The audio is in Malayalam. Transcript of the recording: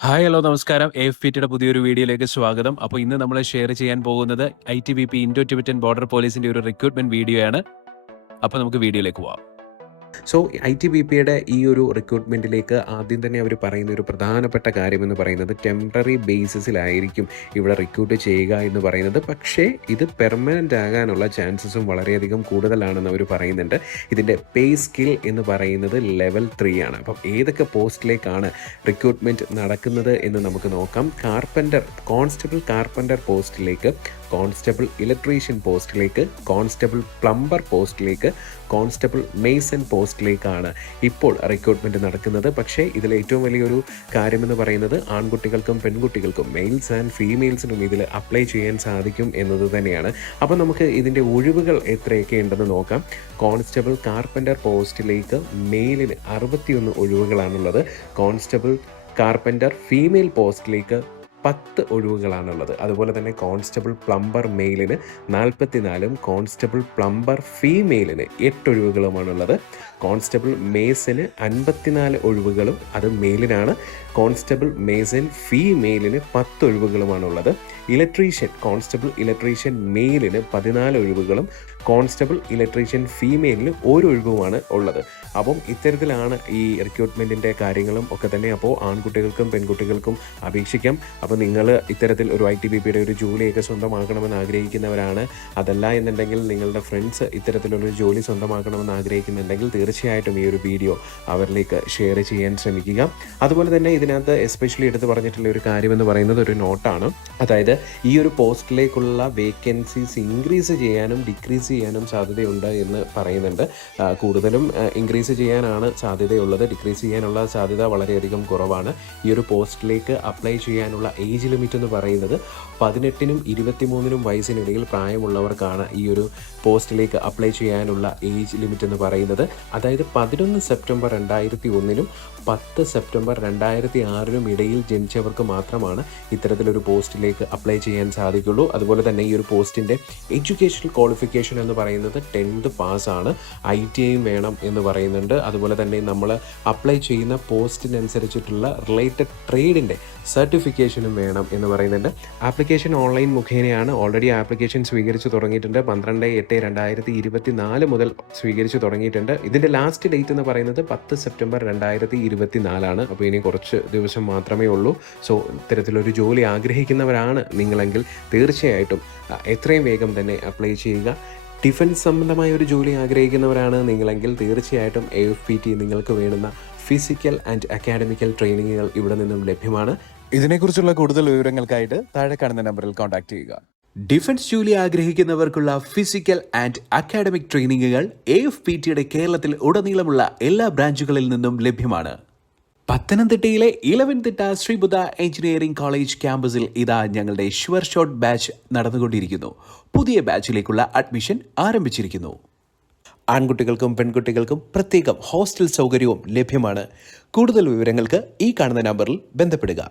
ഹായ് ഹലോ നമസ്കാരം. AFPTയുടെ പുതിയൊരു വീഡിയോയിലേക്ക് സ്വാഗതം. അപ്പോൾ ഇന്ന് നമ്മൾ ഷെയർ ചെയ്യാൻ പോകുന്നത് ITBP ഇൻഡോ ടിബറ്റൻ ബോർഡർ പോലീസിന്റെ ഒരു റിക്രൂട്ട്മെന്റ് വീഡിയോയാണ്. അപ്പോൾ നമുക്ക് വീഡിയോയിലേക്ക് പോവാം. സോ ITBPയുടെ ഈ ഒരു റിക്രൂട്ട്മെൻറ്റിലേക്ക് ആദ്യം തന്നെ അവർ പറയുന്ന ഒരു പ്രധാനപ്പെട്ട കാര്യമെന്ന് പറയുന്നത് ടെമ്പററി ബേസിസിലായിരിക്കും ഇവിടെ റിക്രൂട്ട് ചെയ്യുക എന്ന് പറയുന്നത്. പക്ഷേ ഇത് പെർമനൻ്റ് ആകാനുള്ള ചാൻസസും വളരെയധികം കൂടുതലാണെന്ന് അവർ പറയുന്നുണ്ട്. ഇതിൻ്റെ പേ സ്കിൽ എന്ന് പറയുന്നത് ലെവൽ 3 ആണ്. അപ്പം ഏതൊക്കെ പോസ്റ്റിലേക്കാണ് റിക്രൂട്ട്മെൻറ്റ് നടക്കുന്നത് എന്ന് നമുക്ക് നോക്കാം. കോൺസ്റ്റബിൾ കാർപ്പൻ്റർ പോസ്റ്റിലേക്ക്, കോൺസ്റ്റബിൾ ഇലക്ട്രീഷ്യൻ പോസ്റ്റിലേക്ക്, കോൺസ്റ്റബിൾ പ്ലംബർ പോസ്റ്റിലേക്ക്, കോൺസ്റ്റബിൾ മേസൺ പോസ്റ്റിലേക്കാണ് ഇപ്പോൾ റിക്രൂട്ട്മെൻറ്റ് നടക്കുന്നത്. പക്ഷേ ഇതിൽ ഏറ്റവും വലിയൊരു കാര്യമെന്ന് പറയുന്നത് ആൺകുട്ടികൾക്കും പെൺകുട്ടികൾക്കും മെയിൽസ് ആൻഡ് ഫീമെയിൽസിനും ഇതിൽ അപ്ലൈ ചെയ്യാൻ സാധിക്കും എന്നത് തന്നെയാണ്. അപ്പോൾ നമുക്ക് ഇതിൻ്റെ ഒഴിവുകൾ എത്രയൊക്കെ ഉണ്ടെന്ന് നോക്കാം. കോൺസ്റ്റബിൾ കാർപ്പൻ്റർ പോസ്റ്റിലേക്ക് മെയിലിന് 61 ഒഴിവുകളാണുള്ളത്. കോൺസ്റ്റബിൾ കാർപ്പൻ്റർ ഫീമെയിൽ പോസ്റ്റിലേക്ക് 10 ഒഴിവുകളാണുള്ളത്. അതുപോലെ തന്നെ കോൺസ്റ്റബിൾ പ്ലംബർ മെയിലിന് 44, കോൺസ്റ്റബിൾ പ്ലംബർ ഫീമെയിലിന് 8 ഒഴിവുകളുമാണുള്ളത്. കോൺസ്റ്റബിൾ മേസന് 54 ഒഴിവുകളും അത് മെയിലിനാണ്. കോൺസ്റ്റബിൾ മേസൻ ഫീമെയിലിന് 10 ഒഴിവുകളുമാണുള്ളത്. കോൺസ്റ്റബിൾ ഇലക്ട്രീഷ്യൻ മെയിലിന് 14 ഒഴിവുകളും കോൺസ്റ്റബിൾ ഇലക്ട്രീഷ്യൻ ഫീമെയിലിന് 1 ഒഴിവുമാണ് ഉള്ളത്. അപ്പം ഇത്തരത്തിലാണ് ഈ റിക്രൂട്ട്മെൻറ്റിൻ്റെ കാര്യങ്ങളും ഒക്കെ തന്നെ. അപ്പോൾ ആൺകുട്ടികൾക്കും പെൺകുട്ടികൾക്കും അപേക്ഷിക്കാം. അപ്പോൾ നിങ്ങൾ ഇത്തരത്തിൽ ഒരു ITBPയുടെ ഒരു ജോലിയൊക്കെ സ്വന്തമാക്കണമെന്ന് ആഗ്രഹിക്കുന്നവരാണ്, അതല്ല എന്നുണ്ടെങ്കിൽ നിങ്ങളുടെ ഫ്രണ്ട്സ് ഇത്തരത്തിലൊരു ജോലി സ്വന്തമാക്കണമെന്ന് ആഗ്രഹിക്കുന്നുണ്ടെങ്കിൽ തീർച്ചയായിട്ടും ഈ ഒരു വീഡിയോ അവരിലേക്ക് ഷെയർ ചെയ്യാൻ ശ്രമിക്കുക. അതുപോലെ തന്നെ ഇതിനകത്ത് എസ്പെഷ്യലി എടുത്ത് പറഞ്ഞിട്ടുള്ള ഒരു കാര്യമെന്ന് പറയുന്നത് ഒരു നോട്ടാണ്. അതായത് ഈ ഒരു പോസ്റ്റിലേക്കുള്ള വേക്കൻസീസ് ഇൻക്രീസ് ചെയ്യാനും ഡിക്രീസ് ചെയ്യാനും സാധ്യതയുണ്ട് എന്ന് പറയുന്നുണ്ട്. കൂടുതലും ഇൻക്രീസ് ചെയ്യാനാണ് സാധ്യതയുള്ളത്. ഡിക്രീസ് ചെയ്യാനുള്ള സാധ്യത വളരെയധികം കുറവാണ്. ഈ ഒരു പോസ്റ്റിലേക്ക് അപ്ലൈ ചെയ്യാനുള്ള ഏജ് ലിമിറ്റ് എന്ന് പറയുന്നത് 18നും 23നും വയസ്സിനിടയിൽ പ്രായമുള്ളവർക്കാണ് ഈ ഒരു പോസ്റ്റിലേക്ക് അപ്ലൈ ചെയ്യാനുള്ള ഏജ് ലിമിറ്റ് എന്ന് പറയുന്നത്. അതായത് 11 സെപ്റ്റംബർ 2001നും 10 സെപ്റ്റംബർ 2006നും ഇടയിൽ ജനിച്ചവർക്ക് മാത്രമാണ് ഇത്തരത്തിലൊരു പോസ്റ്റിലേക്ക് അപ്ലൈ ചെയ്യാൻ സാധിക്കുള്ളൂ. അതുപോലെ തന്നെ ഈ ഒരു പോസ്റ്റിൻ്റെ എഡ്യൂക്കേഷണൽ ക്വാളിഫിക്കേഷൻ എന്ന് പറയുന്നത് 10th പാസ്സാണ്. ITIയും വേണം എന്ന് പറയുന്നുണ്ട്. അതുപോലെ തന്നെ നമ്മൾ അപ്ലൈ ചെയ്യുന്ന പോസ്റ്റിനനുസരിച്ചിട്ടുള്ള റിലേറ്റഡ് ട്രേഡിൻ്റെ സർട്ടിഫിക്കേഷനും വേണം എന്ന് പറയുന്നുണ്ട്. ആപ്ലിക്കേഷൻ ഓൺലൈൻ മുഖേനയാണ്. ഓൾറെഡി ആപ്ലിക്കേഷൻ സ്വീകരിച്ചു തുടങ്ങിയിട്ടുണ്ട്. 12/8/2024 മുതൽ സ്വീകരിച്ചു തുടങ്ങിയിട്ടുണ്ട്. ഇതിൻ്റെ ലാസ്റ്റ് ഡേറ്റ് എന്ന് പറയുന്നത് 10 സെപ്റ്റംബർ 2024 അപ്പോൾ ഇനി കുറച്ച് ദിവസം മാത്രമേ ഉള്ളൂ. സോ ഇത്തരത്തിലൊരു ജോലി ആഗ്രഹിക്കുന്നവരാണ് നിങ്ങളെങ്കിൽ തീർച്ചയായിട്ടും എത്രയും വേഗം തന്നെ അപ്ലൈ ചെയ്യുക. ഡിഫൻസ് സംബന്ധമായ ഒരു ജോലി ആഗ്രഹിക്കുന്നവരാണ് നിങ്ങളെങ്കിൽ തീർച്ചയായിട്ടും AFPT നിങ്ങൾക്ക് വേണ്ടുന്ന ഫിസിക്കൽ ആൻഡ് അക്കാഡമിക്കൽ ട്രെയിനിങ്ങുകൾ ഇവിടെ നിന്നും ലഭ്യമാണ്. ഇതിനെക്കുറിച്ചുള്ള കൂടുതൽ വിവരങ്ങൾക്കായിട്ട് താഴെ കാണുന്ന നമ്പറിൽ കോൺടാക്ട് ചെയ്യുക. ഡിഫൻസ് ജോലി ആഗ്രഹിക്കുന്നവർക്കുള്ള ഫിസിക്കൽ ആൻഡ് അക്കാഡമിക് ട്രെയിനിങ്ങുകൾ AFPTയുടെ കേരളത്തിൽ ഉടനീളമുള്ള എല്ലാ ബ്രാഞ്ചുകളിൽ നിന്നും ലഭ്യമാണ്. പത്തനംതിട്ടയിലെ ഇലവൻതിട്ട ശ്രീബുദ്ധ എഞ്ചിനീയറിംഗ് കോളേജ് ക്യാമ്പസിൽ ഇതാ ഞങ്ങളുടെ ഷുവർ ഷോട്ട് ബാച്ച് നടന്നുകൊണ്ടിരിക്കുന്നു. പുതിയ ബാച്ചിലേക്കുള്ള അഡ്മിഷൻ ആരംഭിച്ചിരിക്കുന്നു. ആൺകുട്ടികൾക്കും പെൺകുട്ടികൾക്കും പ്രത്യേകം ഹോസ്റ്റൽ സൗകര്യവും ലഭ്യമാണ്. കൂടുതൽ വിവരങ്ങൾക്ക് ഈ കാണുന്ന നമ്പറിൽ ബന്ധപ്പെടുക.